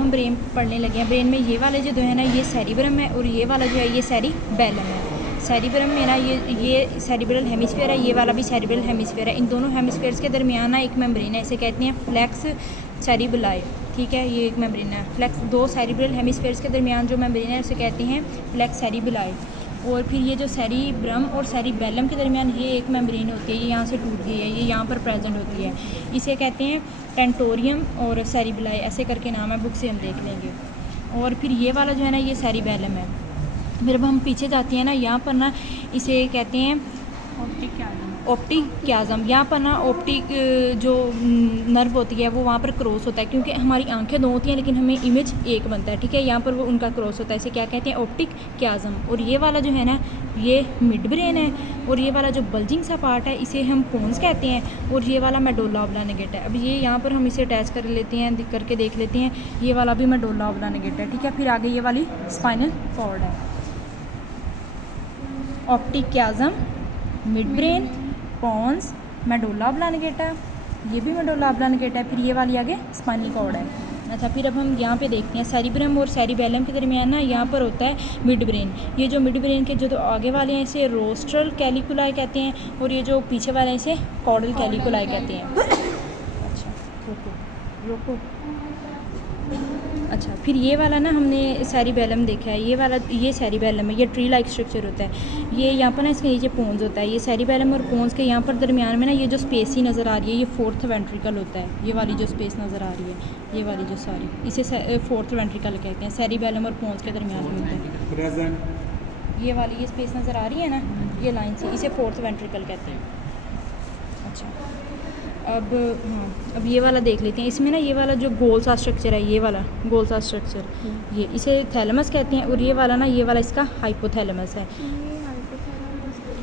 हम ब्रेन पढ़ने लगे हैं। ब्रेन में ये वाला जो है ना ये सेरिब्रम है और ये वाला जो है ये सेरिबेलम है। सेरिब्रम में ना ये सेरिब्रल हेमिस्फीयर है, ये वाला भी सेरिब्रल हेमिस्फीयर है। इन दोनों हेमिस्फीयर्स के दरमियान ना एक मेम्ब्रेन है, इसे कहते हैं फ्लेक्स सेरिबेलाई। ठीक है, ये एक मेम्ब्रेन है। फ्लेक्स दो सेरिब्रल हेमिस्फीयर्स के दरमियान जो मेम्ब्रेन है उसे कहते हैं फ्लेक्स सेरिबेलाई। और फिर ये जो सेरिब्रम और सेरिबेलम के दरमियान ये एक मेम्ब्रेन होती है, ये यहाँ से टूट गई है, ये यहाँ पर प्रेजेंट होती है, इसे कहते हैं टेंटोरियम और सेरिबेलाई, ऐसे करके नाम है, बुक से हम देख लेंगे। और फिर ये वाला जो है ना ये सेरिबेलम है। फिर अब हम पीछे जाते हैं ना, यहाँ पर ना इसे कहते हैं ऑप्टिक क्याज़म। यहाँ पर ना ऑप्टिक जो नर्व होती है वो वहाँ पर क्रॉस होता है, क्योंकि हमारी आंखें दो होती हैं लेकिन हमें इमेज एक बनता है। ठीक है, यहाँ पर वो उनका क्रॉस होता है, इसे क्या कहते हैं ऑप्टिक क्याज़म। और ये वाला जो है ना ये मिड ब्रेन है, और ये वाला जो बल्जिंग सा पार्ट है इसे हम पोन्स कहते हैं, और ये वाला मेडुल्ला ऑब्लांगेटा है। अब ये यहाँ पर हम इसे अटैच कर लेते हैं, करके देख लेते हैं, ये वाला भी मेडुल्ला ऑब्लांगेटा है। ठीक है, फिर आगे ये वाली स्पाइनल कॉर्ड है। Optic chiasm, mid brain, pons, medulla oblongata, ये भी मेडुल्ला ऑब्लांगेटा है। फिर ये वाली आगे स्पाइनल कॉर्ड है। अच्छा, फिर अब हम यहाँ पे देखते हैं सेरिब्रम और सेरिबेलम के दरमियान ना यहाँ पर होता है मिड ब्रेन। ये जो मिड ब्रेन के जो आगे वाले हैं इसे रोस्ट्रल कैलिकुलाई कहते हैं, और ये जो पीछे वाले हैं इसे कॉर्डल कैलिकुलाई कहते हैं। अच्छा, रोको। अच्छा, फिर ये वाला ना हमने सेरिबेलम देखा है, ये वाला ये सेरिबेलम है, ये ट्री लाइक स्ट्रक्चर होता है। ये यहाँ पर ना इसके नीचे पोन्स होता है। ये सेरिबेलम और पोन्स के यहाँ पर दरमियान में ना ये जो स्पेस ही नज़र आ रही है ये फोर्थ वेंट्रिकल होता है। ये वाली जो स्पेस नज़र आ रही है, ये वाली जो सारी, इसे फोर्थ वेंट्रिकल कहते हैं। सेरिबेलम और पोन्स के दरमियान में होता है। ये वाली ये स्पेस नज़र आ रही है ना ये लाइन से, इसे फोर्थ वेंट्रिकल कहते हैं। अच्छा, अब हाँ, अब ये वाला देख लेते हैं। इसमें ना ये वाला जो गोल सा स्ट्रक्चर है, ये वाला गोल सा स्ट्रक्चर, ये इसे थैलेमस कहते हैं। और ये वाला ना ये वाला इसका हाइपोथैलेमस है।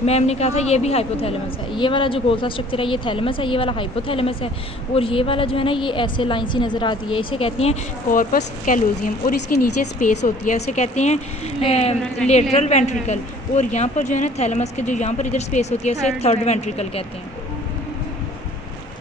मैम ने कहा था ये भी हाइपोथैलेमस है। ये वाला जो गोल सा स्ट्रक्चर है ये थैलेमस है, ये वाला हाइपोथैलेमस है। और ये वाला जो है ना ये ऐसे लाइन सी नज़र आती है, इसे कहते हैं कॉर्पस कैलोजियम। और इसके नीचे स्पेस होती है, उसे कहते हैं लेटरल वेंट्रिकल। और यहाँ पर जो है ना थैलेमस के जो यहाँ पर इधर स्पेस होती है उसे थर्ड वेंट्रिकल कहते हैं।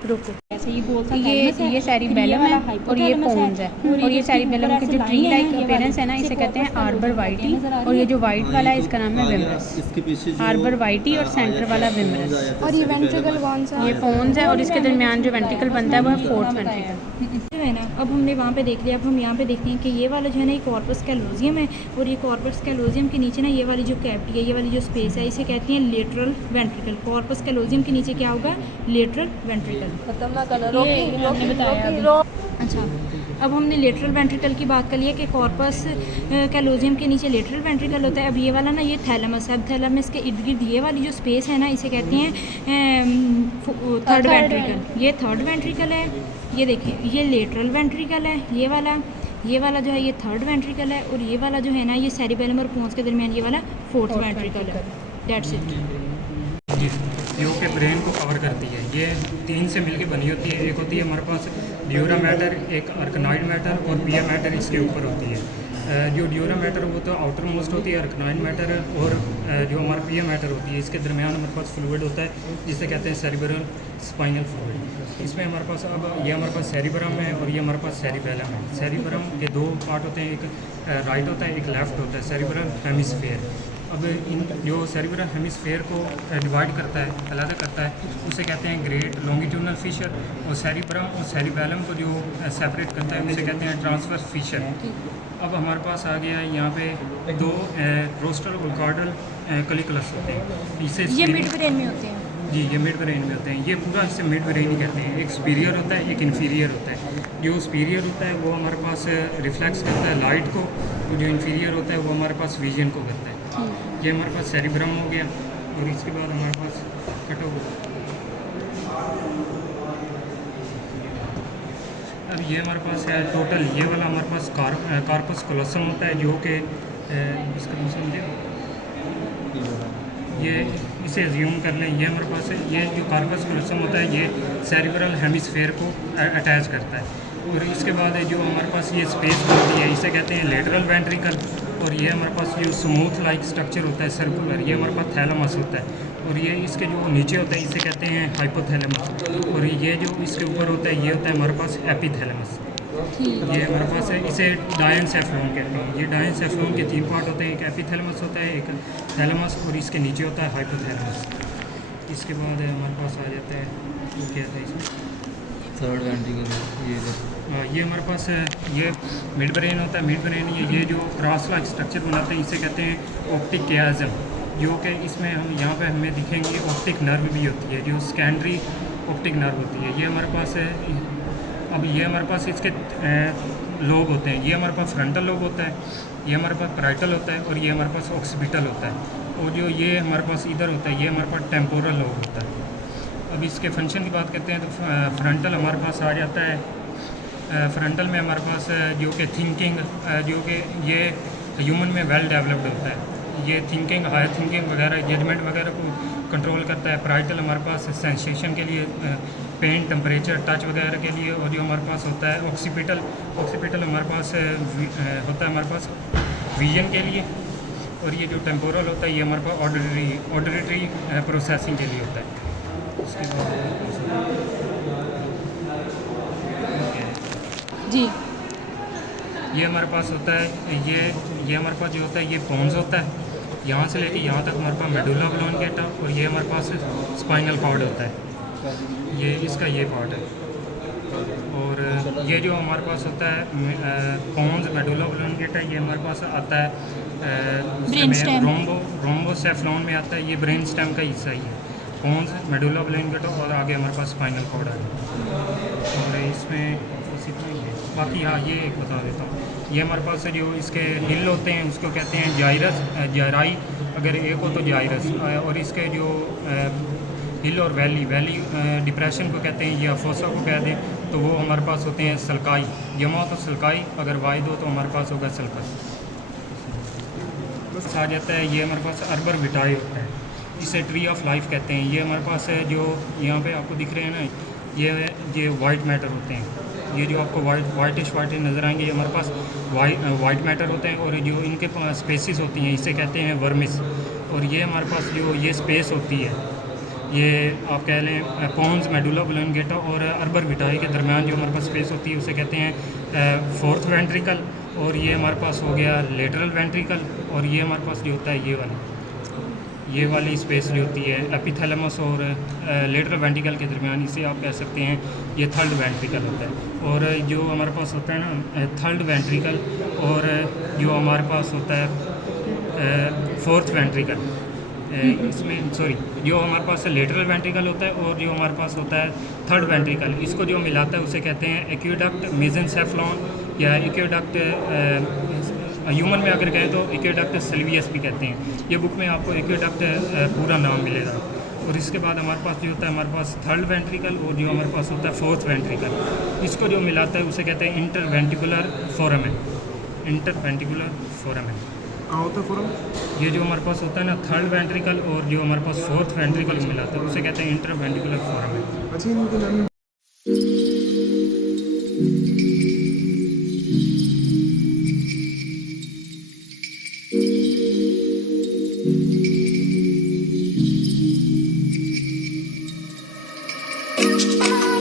रुको, ऐसे ये गोल सा ये सेरिबेलम है और ये पोन्स है। और ये सेरिबेलम के जो ट्री लाइक अपीयरेंस है ना इसे कहते हैं आर्बर वाइटी। और ये जो वाइट वाला है इसका नाम है विमरस। आर्बर वाइटी और सेंटर वाला विमरस। और ये वेंट्रिकल कौन सा? ये पोन्स है और इसके दरमियान जो वेंट्रिकल बनता है वो है फोर्थ वेंट्रिकल जो है ना। अब हमने वहाँ पे देख लिया, अब हम यहाँ पे देखते हैं कि ये वाला जो है ना ये कॉर्पस कैलोजियम है। और ये कॉर्पस कैलोजियम के नीचे ना ये वाली जो कैविटी है, ये वाली जो स्पेस है इसे कहते हैं लेटरल वेंट्रिकल। कॉर्पस कैलोजियम के नीचे क्या होगा? Lateral ventricle. खत्म ना करना, हमने बताया। अच्छा, अब हमने लेटरल वेंट्रिकल की बात कर ली है कि कॉर्पस कैलोजियम के नीचे लेटरल वेंट्रिकल होता है। अब ये वाला ना ये थैलेमस है। अब थैलेमस के इर्द गिर्द ये वाली जो स्पेस है ना इसे कहते हैं थर्ड वेंट्रिकल। ये थर्ड वेंट्रिकल है, ये देखिए ये लेटरल वेंट्रिकल है। ये वाला जो है ये थर्ड वेंट्रिकल है। और ये वाला जो है ना ये सेरिबेलम और पोन्स के दरमियान ये वाला फोर्थ वेंट्रिकल है। That's it. जो कि ब्रेन को कवर करती है। ये तीन से मिलकर बनी होती है। एक होती है हमारे पास ड्यूरा मैटर, एक अर्कनॉइड मैटर और पिया मैटर इसके ऊपर होती है। जो ड्यूरा मैटर वो तो आउटर मोस्ट होती है, अर्कनॉइड मैटर, और जो हमारा पिया मैटर होती है इसके दरमियान हमारे पास फ्लूइड होता है जिसे कहते हैं सेरिब्रल स्पाइनल फ्लूइड। इसमें हमारे पास अब ये हमारे पास सेरिब्रम है और ये हमारे पास सेरिबेलम है। सेरिब्रम के दो पार्ट होते हैं, एक राइट होता है एक लेफ्ट होता है, सेरिब्रल हेमिस्फीयर। अब इन जो सेरिब्रल हेमिस्फीयर को डिवाइड करता है, अलग करता है, उसे कहते हैं ग्रेट लॉन्गिट्यूडनल फिशर। और सेरिब्रम और सेरिबेलम को जो सेपरेट करता है उसे कहते हैं ट्रांसवर्स फिशर। अब हमारे पास आ गया है यहाँ पे दो रोस्टल और कॉर्डल कलिकुलस होते हैं। इसे ये मिड ब्रेन में होते हैं। जी, ये मिड ब्रेन में होते हैं। ये पूरा इसे मिड ब्रेन ही कहते हैं। एक सुपीरियर होता है, एक इन्फीरियर होता है। जो सुपीरियर होता है वो हमारे पास रिफ्लेक्स करता है लाइट को, और जो इन्फीरियर होता है वो हमारे पास विजन को करता है। ये हमारे पास सेरिब्रम हो गया। और इसके बाद हमारे पास कटो। अब ये हमारे पास है टोटल, ये वाला हमारे पास कार्पस कोलोसम होता है, जो कि इसका समझे ये इसे एज्यूम कर लें। ये हमारे पास है, ये जो कार्पस कोलोसम होता है ये सेरिब्रल हेमिस्फीयर को अटैच करता है। और इसके बाद जो हमारे पास ये स्पेस होती है इसे कहते हैं लेटरल वेंट्रिकल। और ये हमारे पास जो स्मूथ लाइक स्ट्रक्चर होता है सर्कुलर, ये हमारे पास थैलेमस होता है। और ये इसके जो नीचे होता है इसे कहते हैं हाइपोथैलेमस। और ये जो इसके ऊपर होता है ये होता है हमारे पास एपिथैलेमस। ये हमारे पास है, इसे डायनसेफ्लॉन कहते हैं। ये डायनसेफ्लॉन के 3 पार्ट होते हैं, एक एपिथैलेमस होता है, एक थैलेमस और इसके नीचे होता है हाइपोथैलेमस। इसके बाद हमारे पास आ जाता है वो क्या था इसमें थर्ड वेंट्रिकल। ये हमारे पास ये मिड ब्रेन होता है। मिड ब्रेन ये जो क्रॉस लाइक स्ट्रक्चर बनाते हैं इसे कहते हैं ऑप्टिक कियाज़म, जो कि इसमें हम यहाँ पे हमें दिखेंगे ऑप्टिक नर्व भी होती है, जो सेकेंडरी ऑप्टिक नर्व होती है। ये हमारे पास है, अब ये हमारे पास इसके लोब होते हैं। ये हमारे पास फ्रंटल लोब होता है, ये हमारे पास पैराइटल होता है और ये हमारे पास ऑक्सीपिटल होता है। और जो ये हमारे पास इधर होता है ये हमारे पास टेम्पोरल लोब होता है। अब इसके फंक्शन की बात करते हैं तो फ्रंटल हमारे पास आ जाता है। फ्रंटल में हमारे पास जो कि थिंकिंग, जो कि ये ह्यूमन में वेल डेवलप्ड होता है। ये थिंकिंग, हायर थिंकिंग वगैरह, जजमेंट वगैरह को कंट्रोल करता है। पैराइटल हमारे पास सेंसेशन के लिए, पेन, टेम्परेचर, टच वगैरह के लिए। और जो हमारे पास होता है ऑक्सीपिटल हमारे पास होता है हमारे पास विजन के लिए। और ये जो टेम्पोरल होता है ये हमारे पास ऑडिटरी प्रोसेसिंग के लिए होता है। उसके बाद जी ये हमारे पास होता है, ये हमारे पास जो होता है ये पोन्स होता है। यहाँ से लेके यहाँ तक हमारे पास मेडुला ऑब्लोंगेटा और ये हमारे पास स्पाइनल कॉर्ड होता है। ये इसका ये पार्ट है। और ये जो हमारे पास होता है पोन्स, मेडुला ऑब्लोंगेटा, ये हमारे पास आता है रोम्बोसेफ्लॉन में आता है। ये ब्रेन स्टेम का हिस्सा ही है। पोन्स, मेडुला ऑब्लोंगेटा और आगे हमारे पास स्पाइनल कॉर्ड है। और इसमें बस इतना ही है। बाकी हाँ ये एक बता देता हूँ, ये हमारे पास जो इसके हिल होते हैं उसको कहते हैं जायरस, जायराई अगर एक हो तो जायरस। और इसके जो हिल और वैली डिप्रेशन को कहते हैं या फोसा को कहते हैं, तो वो हमारे पास होते हैं सल्काई। जमा हो तो सल्काई, अगर वाइड हो तो हमारे पास होगा सल्कस। बस आ जाता है ये हमारे पास अर्बर विटाई होता है, इसे ट्री ऑफ लाइफ कहते हैं। ये हमारे पास है जो यहाँ पे आपको दिख रहे हैं ना, ये वाइट मैटर होते हैं। ये जो आपको वाइटिश नज़र आएंगे ये हमारे पास वाइट मैटर होते हैं। और जो इनके पास स्पेसिस होती हैं इसे कहते हैं वर्मिस। और ये हमारे पास जो ये स्पेस होती है, ये आप कह लें पोन्स, मेडुला ऑब्लोंगेटा और अर्बर विटाई के दरमियान जो हमारे पास स्पेस होती है उसे कहते हैं फोर्थ वेंट्रिकल। और ये हमारे पास हो गया लेटरल वेंट्रिकल। और ये हमारे पास जो होता है ये वाली स्पेस जो होती है एपिथैलेमस और लेटरल वेंट्रिकल के दरमियान, इसे आप कह सकते हैं ये थर्ड वेंट्रिकल होता है। और जो हमारे पास होता है ना थर्ड वेंट्रिकल, और जो हमारे पास होता है फोर्थ वेंट्रिकल, इसमें जो हमारे पास लेटरल वेंट्रिकल होता है और जो हमारे पास होता है थर्ड वेंट्रिकल, इसको जो मिलाता है उसे कहते हैं एक्वेडक्ट मेसेनसेफ्लॉन या एक्वेडक्ट। ह्यूमन में अगर कहें तो एक्वेडक्ट सिल्वियस भी कहते हैं। ये बुक में आपको एक्वेडक्ट पूरा नाम मिलेगा। और इसके बाद हमारे पास जो होता है हमारे पास थर्ड वेंट्रिकल और जो हमारे पास होता है फोर्थ वेंट्रिकल, इसको जो मिलाता है उसे कहते हैं इंटरवेंट्रिकुलर फोरामेन। इंटरवेंट्रिकुलर फोरामेन कहाँ होता है फोरम? ये जो हमारे पास होता है ना थर्ड वेंट्रिकल और जो हमारे पास फोर्थ वेंट्रिकल मिलाता है उसे कहते हैं इंटरवेंट्रिकुलर फोरामेन। अच्छा, इनके नाम